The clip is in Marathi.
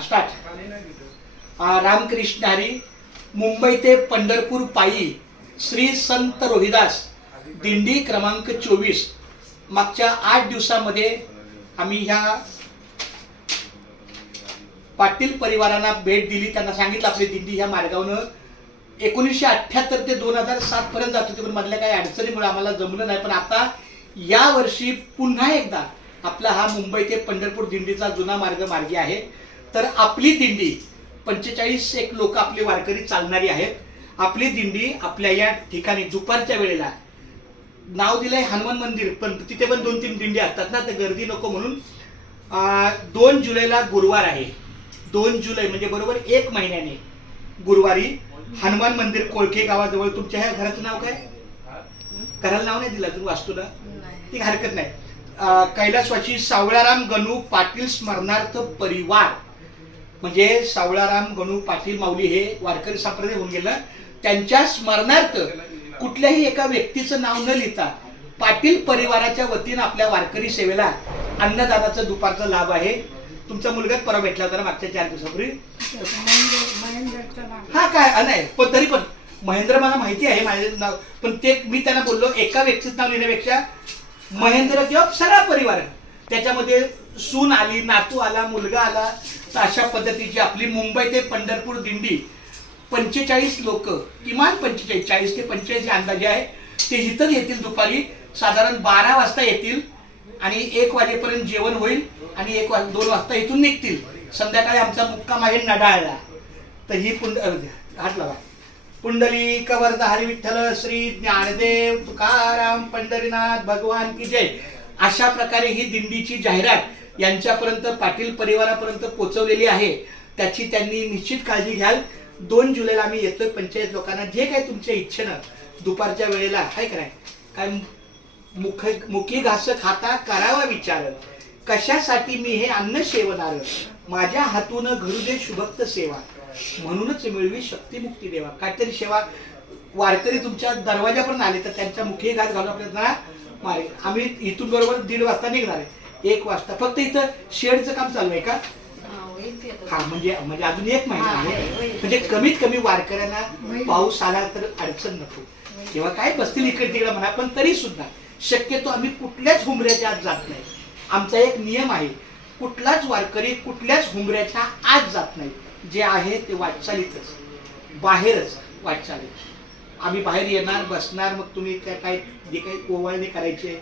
स्टार्ट। रामकृष्ण हरी, मुंबई ते पंढरपूर पायी श्री संत रोहिदास दिंडी क्रमांक 24। मागच्या 8 दिवसामध्ये आम्ही ह्या पाटील परिवारांना भेट दिली। त्यांना सांगितलं आपली दिंडी ह्या मार्गावरून 1978 ते 2007 पर्यंत जात होती, पण मधल्या काही अडचणीमुळे आम्हाला जमलं नाही। पण आता या वर्षी पुन्हा एकदा आपला हा मुंबई ते पंढरपूर दिंडीचा जुना मार्ग मार्गी आहे। तर आपली दिंडी 45 एक लोक आपले वारकरी चालणारी आहेत। आपली दिंडी आपल्या या ठिकाणी दुपारच्या वेळेला नाव दिलंय हनुमान मंदिर, पण तिथे पण 2-3 दिंडी असतात ना, तर गर्दी नको म्हणून 2 जुलैला गुरुवार आहे। 2 जुलै म्हणजे बरोबर 1 महिन्याने गुरुवारी हनुमान मंदिर कोळखे गावाजवळ। तुमच्या ह्या घराचं नाव काय? घराला नाव नाही दिलं तुम्ही वास्तूला, ती हरकत नाही। कैलासवासी सावळाराम गणू पाटील स्मरणार्थ परिवार, म्हणजे सावळाराम गणू पाटील माऊली हे वारकरी संप्रदाय होऊन गेलं। त्यांच्या स्मरणार्थ कुठल्याही एका व्यक्तीचं नाव न लिहिता पाटील परिवाराच्या वतीने आपल्या वारकरी सेवेला अन्नदानाचा दुपारचा लाभ आहे। तुमचा मुलगा परवा भेटला होता ना मागच्या 4 दिवसापूर्वी? हा काय नाही, पण तरी पण महेंद्र मला माहिती आहे माझे नाव, पण ते मी त्यांना बोललो एका व्यक्तीचं नाव लिहिण्यापेक्षा महेंद्र किंवा सगळा परिवार, त्याच्यामध्ये सून आली, नातू आला, मुलगा आला, तर अशा पद्धतीची आपली मुंबई ते पंढरपूर दिंडी 45 लोक, किमान 40 ते 45 अंदाजे आहे। ते इथं येतील दुपारी साधारण 12 वाजता येतील आणि 1 वाजेपर्यंत जेवण होईल आणि 2 वाजता इथून निघतील। संध्याकाळी आमचा मुक्काम आहे नडाळला। तर ही हात लावा। पुंडलिक वरद हरी विठ्ठल श्री ज्ञानदेव तुकाराम पंढरीनाथ भगवान की जय। अशा प्रकारे ही दिंडीची जाहिरात यांच्यापर्यंत पाटील परिवारापर्यंत पोहोचवलेली आहे, त्याची त्यांनी निश्चित काळजी घ्याल। 2 जुलैला आम्ही येतोय 45 लोकांना। जे काही तुमच्या इच्छेनं दुपारच्या वेळेला काय मुखी घास खाता करावा विचार, कशासाठी मी हे अन्न सेवनार, माझ्या हातून घडू दे शुभक्त सेवा, म्हणूनच मिळवी शक्ती मुक्ती देवा। काहीतरी सेवा वारकरी तुमच्या दरवाजापर्यंत आले तर त्यांच्या मुखी घास घालून आपल्याला मारे। आम्ही इथून बरोबर 1:30 वाजता निघणार आहे। 1 वाजता फक्त इथं शेडचं काम चालू आहे का? हा, म्हणजे अजून 1 महिना आहे, म्हणजे कमीत कमी वारकऱ्यांना पाऊस आला तर अडचण नको, किंवा काय बसतील इकडे तिकडे म्हणा, पण तरी सुद्धा शक्यतो आम्ही कुठल्याच हुंबऱ्याच्या आत जात नाही। आमचा एक नियम आहे, कुठलाच वारकरी कुठल्याच हुंबऱ्याच्या आत जात नाही। जे आहे ते वाटचालीतच, बाहेरच वाटचालीत। आम्ही बाहेर येणार, बसणार, मग तुम्ही काय जे काही ओवाळणी करायचे